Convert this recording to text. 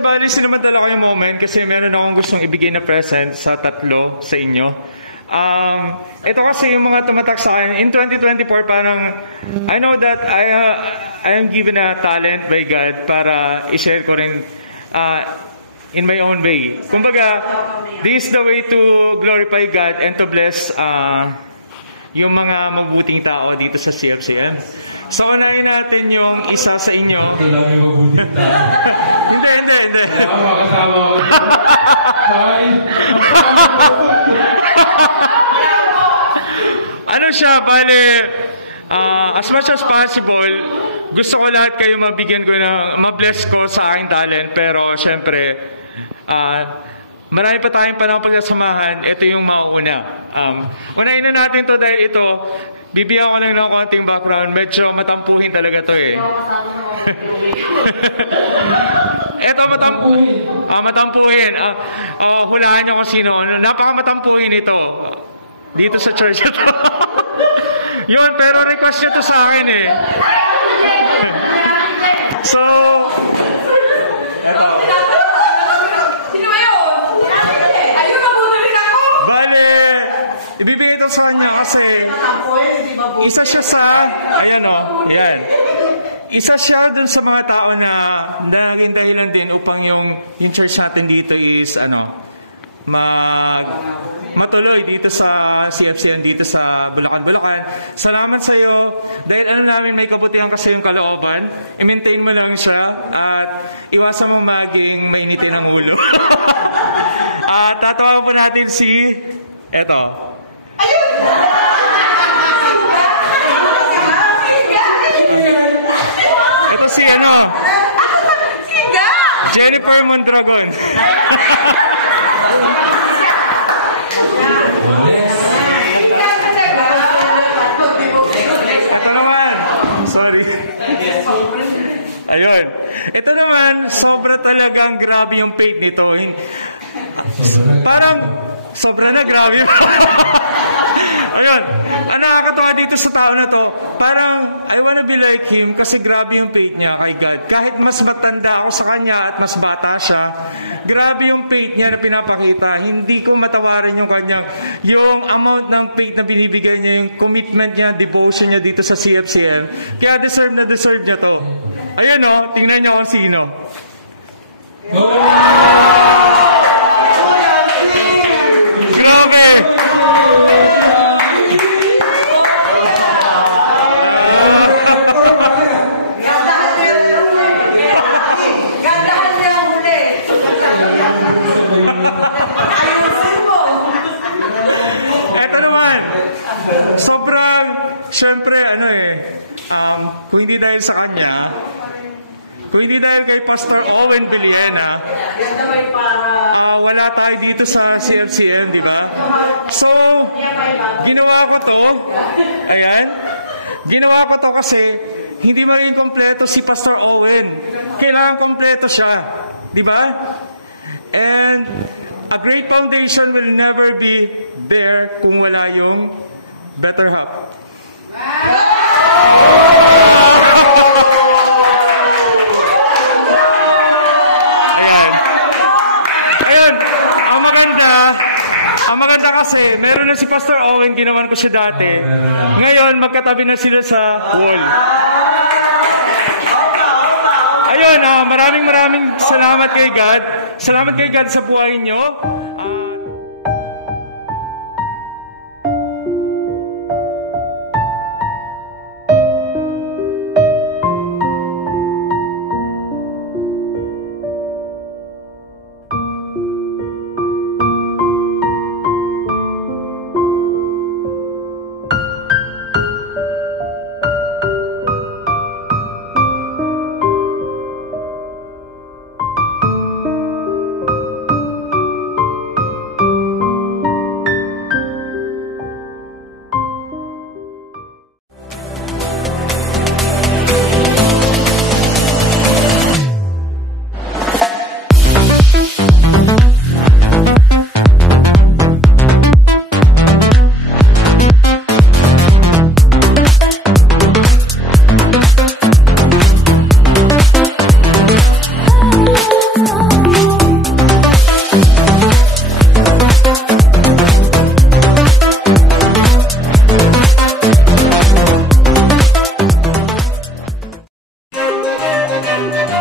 bali sinamadala ko yung moment kasi meron akong gustong ibigay na present sa tatlo sa inyo. Ito kasi yung mga tumatak sa akin. In 2024, parang, I know that I am given a talent by God para i-share ko rin in my own way. Kumbaga, this is the way to glorify God and to bless yung mga mabuting tao dito sa CFCM. So, unahin natin yung isa sa inyo. Ito lang yung mabuting tao. Hindi. Kaya ako makasama ko dito. Ano siya, bale, as much as possible, gusto ko lahat kayo mabigyan ko na, mabless ko sa aking talent, pero syempre, marami pa tayong panahon pagsasamahan, ito yung mauuna. Unahin na natin to dahil ito, bibigyan ko lang ng konting background, medyo matampuhin talaga to eh. Ito matampuhin. Hulaan nyo kung sino. Napakamatampuhin ito. Dito sa church ito. Yun, pero request nyo to sa akin eh. So, ito. Sino ba yun? Ayun, mabunurin ako! Bale, ibibigay ito sa kanya kasi isa siya sa, ayan o, yan. Isa siya dun sa mga tao na naging dahilan din upang yung church natin dito is, matuloy dito sa CFCN, dito sa Bulacan. Salamat sa iyo dahil namin may kabutihan kasi yung kalooban. I-maintain mo lang siya at iwasan mo maging mainitin ang ulo. At tatawagan po natin si eto. Ito si Jennifer Mondragon. Ayun. Ito naman, sobra talagang grabe yung faith nito. Parang, sobra na grabe. Ayun. Ang nakakatawa dito sa tao na to, parang, I wanna be like him kasi grabe yung faith niya kay God. Kahit mas matanda ako sa kanya at mas bata siya, grabe yung faith niya na pinapakita. Hindi ko matawaran yung amount ng faith na binibigay niya, yung commitment niya, devotion niya dito sa CFCM. Kaya deserve niya to. Ayan o, tingnan niyo kung sino. Grabe! Eto naman, sobrang, syempre, kung hindi dahil sa kanya, kung hindi dahil kay Pastor Owen Villena, wala tayo dito sa CFCM, di ba? So, ginawa ko to, ginawa ko to kasi hindi maging kompleto si Pastor Owen. Kailangan kompleto siya, di ba? And a great foundation will never be there kung wala yung better half. Ang maganda kasi, meron na si Pastor Owen, ginawan ko siya dati. Ngayon, magkatabi na sila sa wall. Ayun, maraming salamat kay God. Salamat kay God sa buhay nyo. Thank you.